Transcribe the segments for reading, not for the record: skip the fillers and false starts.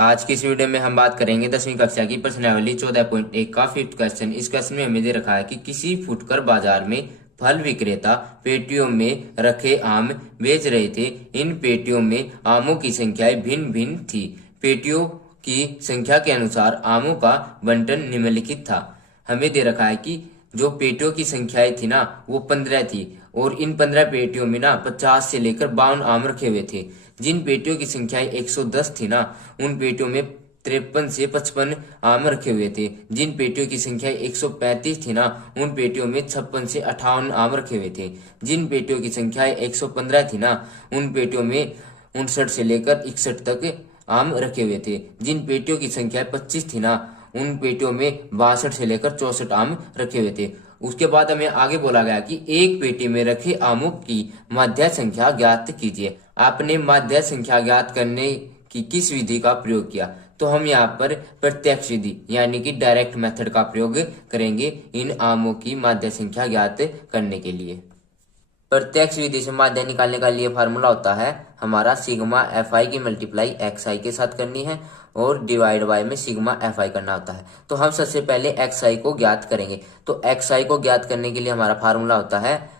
आज की इस वीडियो में हम बात करेंगे 10वीं कक्षा की प्रश्नावली 14.1 का फिफ्थ क्वेश्चन। इस क्वेश्चन में हमें दे रखा है कि किसी फुटकर बाजार में फल विक्रेता पेटियों में रखे आम बेच रहे थे। इन पेटियों में आमों की संख्याएं भिन्न भिन्न थी। पेटियों की संख्या के अनुसार आमों का बंटन निम्नलिखित था। हमें दे रखा है कि जो पेटियों की संख्याएं थी ना वो 15 थी, और इन 15 पेटियों में ना 50 से लेकर 52 आम रखे हुए थे। जिन पेटियों की संख्या 110 थी ना उन पेटियों में 53 से 55 आम रखे हुए थे। जिन पेटियों की संख्या 135 थी ना उन पेटियों में 56 से 58 आम रखे हुए थे। जिन पेटियों की संख्या 115 थी ना उन पेटियों में 59 से लेकर 61 तक आम रखे हुए थे। जिन पेटियों की संख्या 25 थी ना उन पेटियों में 62 से लेकर 64 आम रखे हुए थे। उसके बाद हमें आगे बोला गया कि एक पेटी में रखे आमों की माध्य संख्या ज्ञात कीजिए। आपने माध्य संख्या ज्ञात करने की किस विधि का प्रयोग किया? तो हम यहाँ पर प्रत्यक्ष विधि यानी कि डायरेक्ट मेथड का प्रयोग करेंगे इन आमों की माध्य संख्या ज्ञात करने के लिए। प्रत्यक्ष विधि से माध्य निकालने का लिए फार्मूला होता है हमारा सिग्मा एफ आई की मल्टीप्लाई एक्स आई के साथ करनी है और डिवाइड बाय में सिग्मा एफ आई करना होता है। तो हम सबसे पहले एक्स आई को ज्ञात करेंगे। तो एक्स आई को ज्ञात करने के लिए हमारा फार्मूला होता है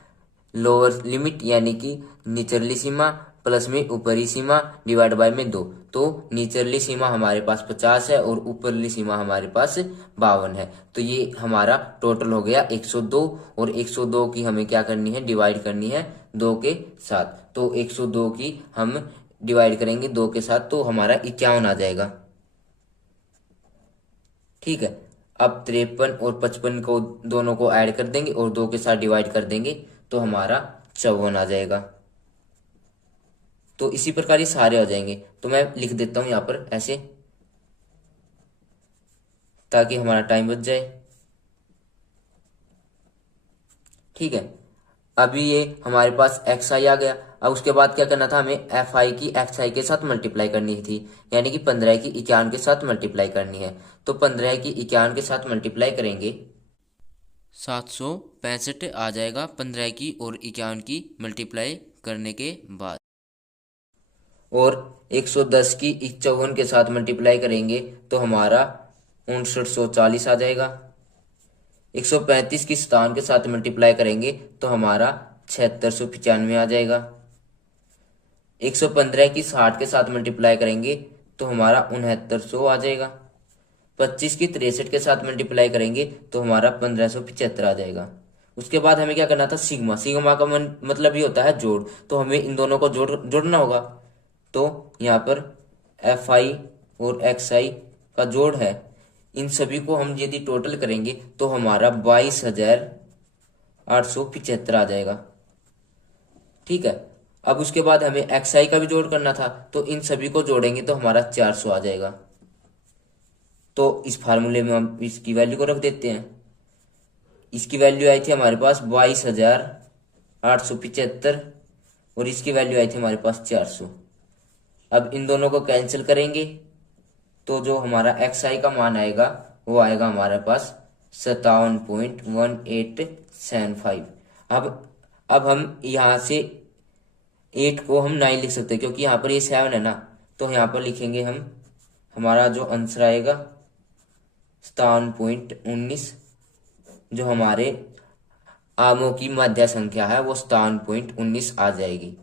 लोअर लिमिट यानी कि निचली सीमा प्लस में ऊपरी सीमा डिवाइड बाय में 2। तो निचली सीमा हमारे पास 50 है और ऊपरली सीमा हमारे पास 52 है। तो ये हमारा टोटल हो गया 102, और 102 की हमें क्या करनी है, डिवाइड करनी है 2 के साथ। तो 102 की हम डिवाइड करेंगे 2 के साथ तो हमारा 51 आ जाएगा। ठीक है, अब 53 और 55 को दोनों को ऐड कर देंगे और 2 के साथ डिवाइड कर देंगे तो हमारा 54 आ जाएगा। तो इसी प्रकार ये सारे हो जाएंगे। तो मैं लिख देता हूं यहां पर ऐसे ताकि हमारा टाइम बच जाए। ठीक है, अभी ये हमारे पास एक्स आई आ गया। अब उसके बाद क्या करना था, हमें एफ आई की एक्स आई के साथ मल्टीप्लाई करनी थी, यानी कि 15 की 51 के साथ मल्टीप्लाई करनी है। तो 15 की 51 के साथ मल्टीप्लाई करेंगे 765 आ जाएगा 15 की और 51 की मल्टीप्लाई करने के बाद। और 110 की 54 के साथ मल्टीप्लाई करेंगे तो हमारा 5940 आ जाएगा। 135 की 57 के साथ मल्टीप्लाई करेंगे तो हमारा 7695 आ जाएगा। 115 की 60 के साथ मल्टीप्लाई करेंगे तो हमारा 6900 आ जाएगा। 25 की 63 के साथ मल्टीप्लाई करेंगे तो हमारा 1575 आ जाएगा। उसके बाद हमें क्या करना था, सिग्मा। सिग्मा का मतलब ये होता है जोड़, तो हमें इन दोनों को जोड़ना होगा। तो यहाँ पर एफ आई और एक्स आई का जोड़ है, इन सभी को हम यदि टोटल करेंगे तो हमारा 22,875 आ जाएगा। ठीक है, अब उसके बाद हमें एक्स आई का भी जोड़ करना था, तो इन सभी को जोड़ेंगे तो हमारा 400 आ जाएगा। तो इस फार्मूले में हम इसकी वैल्यू को रख देते हैं। इसकी वैल्यू आई थी हमारे पास 22,875 और इसकी वैल्यू आई थी हमारे पास 400। अब इन दोनों को कैंसिल करेंगे तो जो हमारा एक्स आई का मान आएगा वो आएगा हमारे पास 57.1875। अब हम यहाँ से 8 को हम 9 लिख सकते हैं क्योंकि यहाँ पर ये 7 है ना, तो यहाँ पर लिखेंगे हम, हमारा जो आंसर आएगा 57.19। जो हमारे आमों की मध्य संख्या है वो 57.19 आ जाएगी।